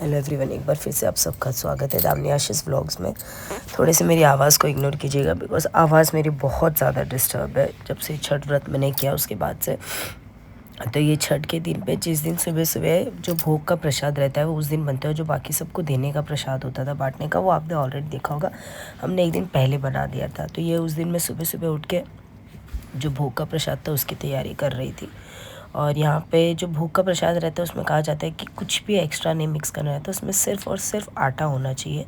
Hello everyone, एक बार फिर से आप सबका स्वागत है दामिनी आशीष व्लॉग्स में। थोड़े से मेरी आवाज़ को इग्नोर कीजिएगा बिकॉज आवाज़ मेरी बहुत ज़्यादा डिस्टर्ब है जब से छठ व्रत मैंने किया उसके बाद से। तो ये छठ के दिन पे जिस दिन सुबह सुबह जो भोग का प्रसाद रहता है वो उस दिन बनता है, जो बाकी सबको देने का प्रसाद होता था बांटने का, वो आपने ऑलरेडी देखा होगा। हमने एक दिन पहले बना दिया था। तो ये उस दिन मैं सुबह सुबह उठ के जो भोग का प्रसाद था उसकी तैयारी कर रही थी। और यहाँ पे जो भोग का प्रसाद रहता है उसमें कहा जाता है कि कुछ भी एक्स्ट्रा नहीं मिक्स करना रहता, उसमें सिर्फ़ और सिर्फ आटा होना चाहिए।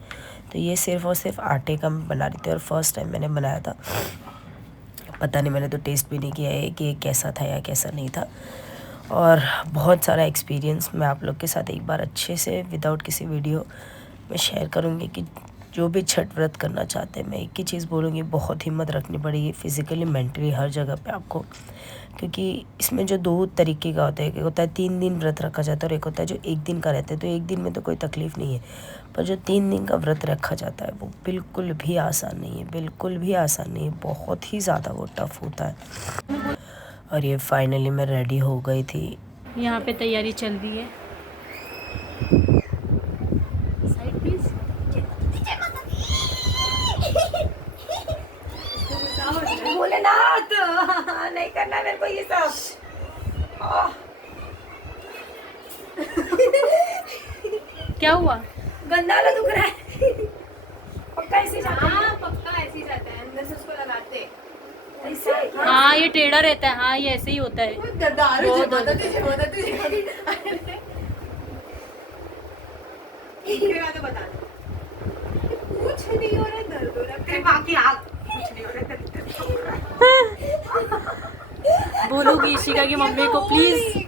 तो ये सिर्फ़ और सिर्फ आटे का मैं बना रही थी और फर्स्ट टाइम मैंने बनाया था। पता नहीं, मैंने तो टेस्ट भी नहीं किया है कि कैसा था या कैसा नहीं था। और बहुत सारा एक्सपीरियंस मैं आप लोग के साथ एक बार अच्छे से विदाउट किसी वीडियो में शेयर करूँगी कि जो भी छठ व्रत करना चाहते हैं, मैं एक ही चीज़ बोलूँगी, बहुत हिम्मत रखनी पड़ेगी फिज़िकली मेंटली हर जगह पे आपको। क्योंकि इसमें जो दो तरीके का होता है, एक होता है 3 दिन व्रत रखा जाता है और एक होता है जो 1 दिन का रहता है। तो 1 दिन में तो कोई तकलीफ़ नहीं है, पर जो 3 दिन का व्रत रखा जाता है वो बिल्कुल भी आसान नहीं है, बिल्कुल भी आसान नहीं है, बहुत ही ज़्यादा वो टफ़ होता है। और ये फाइनली मैं रेडी हो गई थी। यहाँ पे तैयारी चल रही है। Side please. भोलेनाथ नहीं करना मेरे को ये सब। क्या हुआ? गंदा वाला दुख रहा है। पक्का ऐसे जाता है? हाँ पक्का ऐसे ही जाता है, अंदर से उसको लगाते हैं। ऐसे? हाँ ये टेढ़ा रहता है। हाँ ये ऐसे ही होता है। दारू बहुत जमाता तुझे तो बता दो। कुछ नहीं हो रहा, दर्द हो रहा है, तेरी माँ की आँख कुछ नहीं हो रहा, दर्द हो रहा है। बोलूँगी ईशिका की मम्मी को प्लीज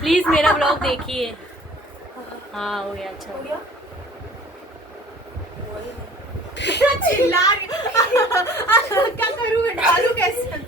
प्लीज मेरा ब्लॉग देखिए। हाँ हो गया, अच्छा हो गया। चिल्ला रही क्या करूँ मैं, डालूं कैसे?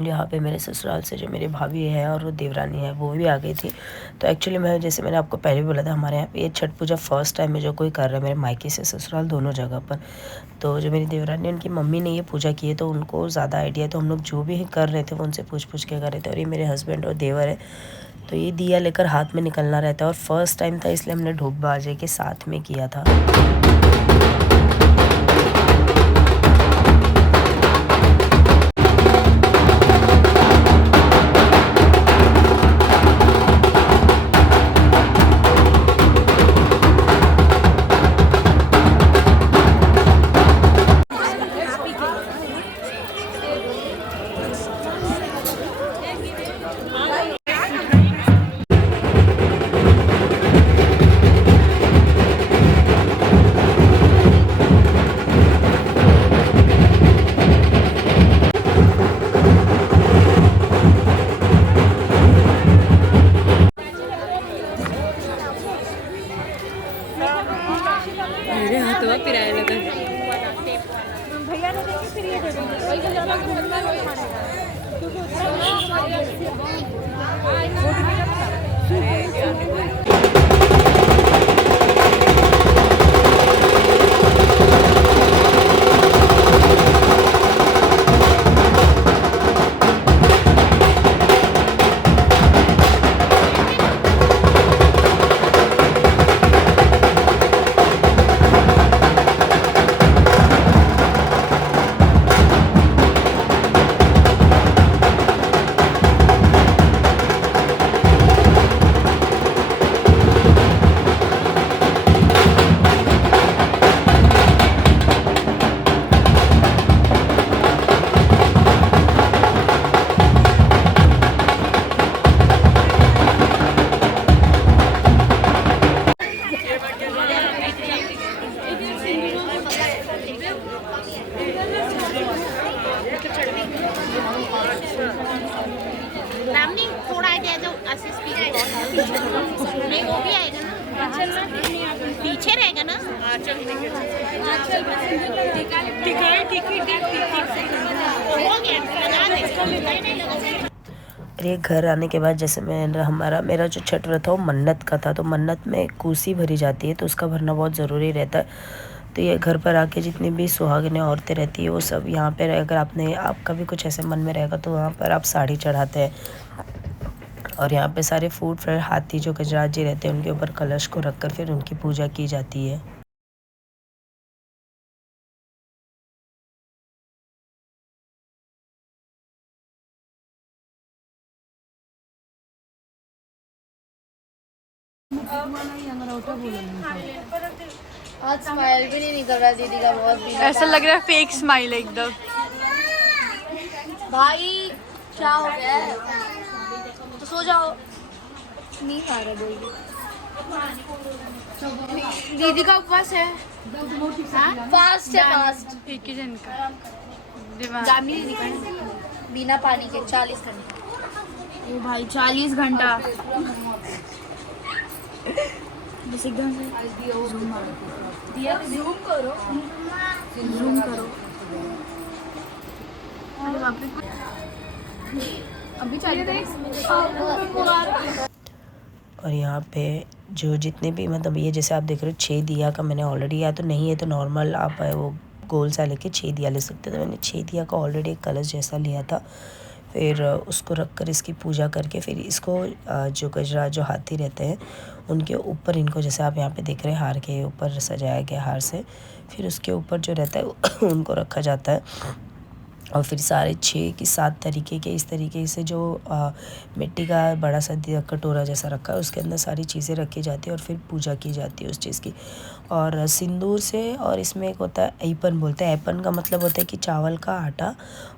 यहाँ पे मेरे ससुराल से जो मेरी भाभी है और वो देवरानी है वो भी आ गई थी। तो एक्चुअली मैं, जैसे मैंने आपको पहले भी बोला था, हमारे यहाँ पे ये छठ पूजा फर्स्ट टाइम है जो कोई कर रहा है, मेरे मायके से ससुराल दोनों जगह पर। तो जो मेरी देवरानी, उनकी मम्मी ने ये पूजा की है तो उनको ज़्यादा आइडिया है। तो हम लोग जो भी कर रहे थे वो उनसे पूछ पूछ के कर रहे थे। और ये मेरे हस्बैंड और देवर है, तो ये दिया लेकर हाथ में निकलना रहता है। और फर्स्ट टाइम था इसलिए हमने ढोल बाजे के साथ में किया था। जाए तो ऐसे स्पीड नहीं, वो भी आएगा ना, पीछे रहेगा ना। ये घर आने के बाद जैसे मेरा जो छठ व्रत था वो मन्नत का था, तो मन्नत में कोसी भरी जाती है, तो उसका भरना बहुत ज़रूरी रहता है। तो ये घर पर आके जितनी भी सुहागिनें औरतें रहती है वो सब यहाँ पर, अगर आपका भी कुछ ऐसे मन में रहेगा तो वहाँ पर आप साड़ी चढ़ाते हैं। और यहाँ पे सारे फूड फिर हाथी जो गजराज जी रहते हैं उनके ऊपर कलश को रखकर फिर उनकी पूजा की जाती है। आज स्माइल भी नहीं निकल रहा दीदी का, बहुत भी ऐसा लग रहा है फेक स्माइल एकदम। भाई क्या हो गया है? तो सो जाओ, नींद आ रहा है। दीदी का उपवास है, फास्ट है, फास्ट एक ही दिन का जामिनी दीदी का बिना पानी के 40 घंटा। ओ भाई 40 घंटा बस एकदम से जूम करो। अरे बाप रे, अभी चाहिए। और यहाँ पे जो जितने भी मतलब ये जैसे आप देख रहे हो 6 दिया का मैंने ऑलरेडी, या तो नहीं है तो नॉर्मल आप वो गोल सा लेके 6 दिया ले सकते हो। तो मैंने 6 दिया का ऑलरेडी एक कलश जैसा लिया था, फिर उसको रख कर इसकी पूजा करके फिर इसको जो गजराज जो हाथी रहते हैं उनके ऊपर, इनको जैसे आप यहाँ पे देख रहे हैं हार के ऊपर सजाया गया हार से, फिर उसके ऊपर जो रहता है उनको रखा जाता है। और फिर सारे 6 की 7 तरीके के इस तरीके से जो मिट्टी का बड़ा सा कटोरा जैसा रखा है उसके अंदर सारी चीज़ें रखी जाती है और फिर पूजा की जाती है उस चीज़ की। और सिंदूर से, और इसमें एक होता है ऐपन बोलते हैं। ऐपन का मतलब होता है कि चावल का आटा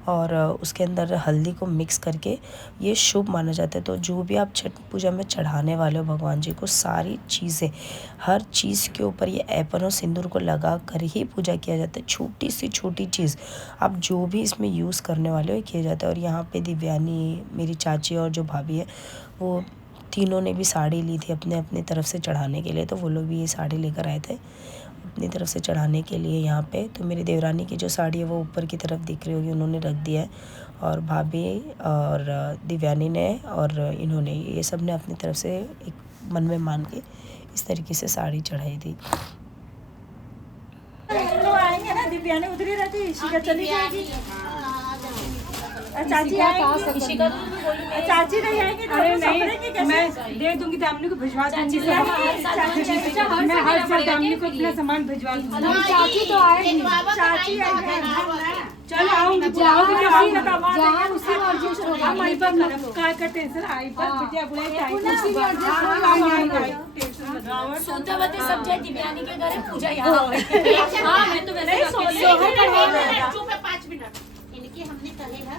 और उसके अंदर हल्दी को मिक्स करके ये शुभ माना जाता है। तो जो भी आप छठ पूजा में चढ़ाने वाले हो भगवान जी को, सारी चीज़ें हर चीज़ के ऊपर ये ऐपन और सिंदूर को लगा कर ही पूजा किया जाता है। छोटी सी छोटी चीज़ आप जो भी इसमें यूज़ करने वाले हो किया जाता है। और यहाँ पे दिव्यानी, मेरी चाची और जो भाभी है वो तीनों ने भी साड़ी ली थी अपने अपनी तरफ से चढ़ाने के लिए, तो वो लोग भी ये साड़ी लेकर आए थे अपनी तरफ से चढ़ाने के लिए यहाँ पे। तो मेरी देवरानी की जो साड़ी है वो ऊपर की तरफ दिख रही होगी, उन्होंने रख दिया है, और भाभी और दिव्यानी ने और इन्होंने, ये सब ने अपनी तरफ से एक मन में मान के इस तरीके से साड़ी चढ़ाई थी। आएंगे ना, दिव्यानी उधर ही रहती, इशिका चली जाएगी, चाची आएंगी, चाची नहीं आएंगी तो अरे नहीं, मैं दे दूंगी दामिनी को भिजवा दूंगी। मैं हर साल दामिनी को अपना सामान भिजवा दूंगी। चाची तो आएगी, चाची चलो आऊंगी, उसी मर्जी हम आई पर काय का टेंशन आई पर बिटिया बुलाई सोतावती सब जय दिव्यानी के घर पूजा यहाँ हाँ मैं तो वैसे चुप है 5 मिनट, इनके हमने कहे है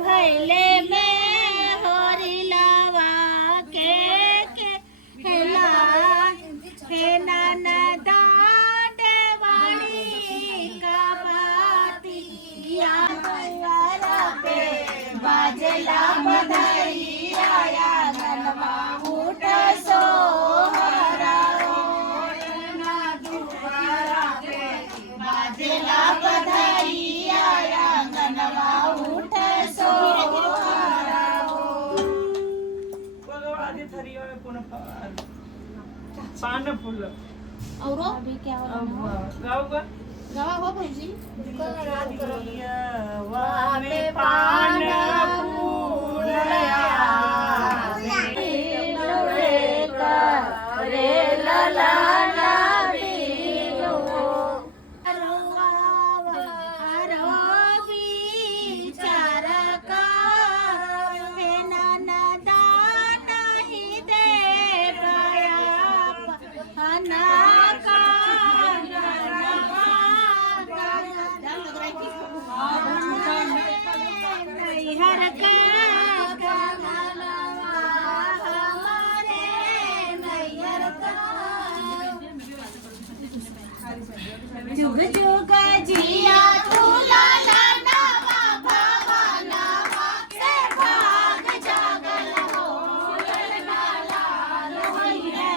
भैले में होरी लावा के हेला हे नाना दांडे वाणी का बाती या पे बाजला बधाई आया गनवा उठ सो बाजला बधाई आया गनवा उठ सो पान फूल और अभी क्या हो रहा है गावा हो भौजी में पान फूल रे लला जुग जुग जिया तू लाला नवा भवनवा से भाग जागल हो लाला रोई है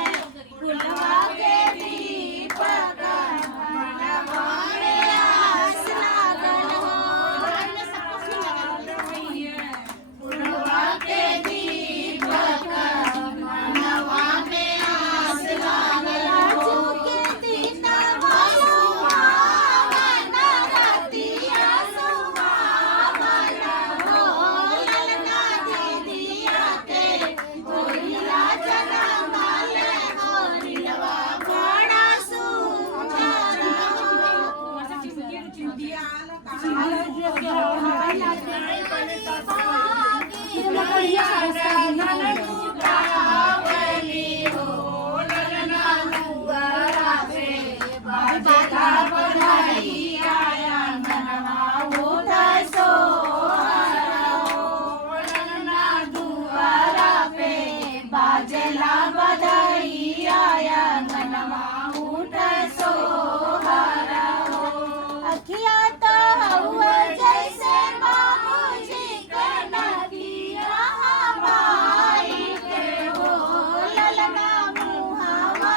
फुलवा के दीपक मनवा में आस लागल हो फुलवा के दीपक मनवा में आस लागल हो बाजला बधाई आया गनवा उठ सो अखिया तो हुआ जैसे बाबूजी के नदिया हमारी के हो ललना मुहावा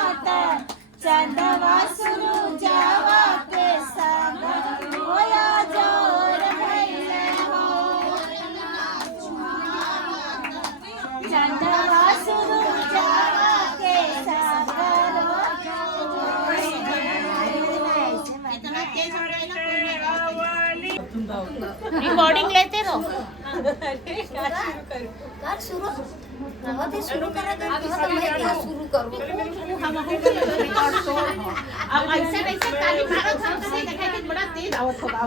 चंदवा सुरुजवा के संग होया जोर भइले हो चंदवा सुरुजवा के संग रिकॉर्डिंग लेते रहो कर शुरू बहुत ही शुरू करा तो मैं क्या शुरू करूं अब ऐसे वैसे ताली मारो हम से देखा कि बड़ा तेज आवत होगा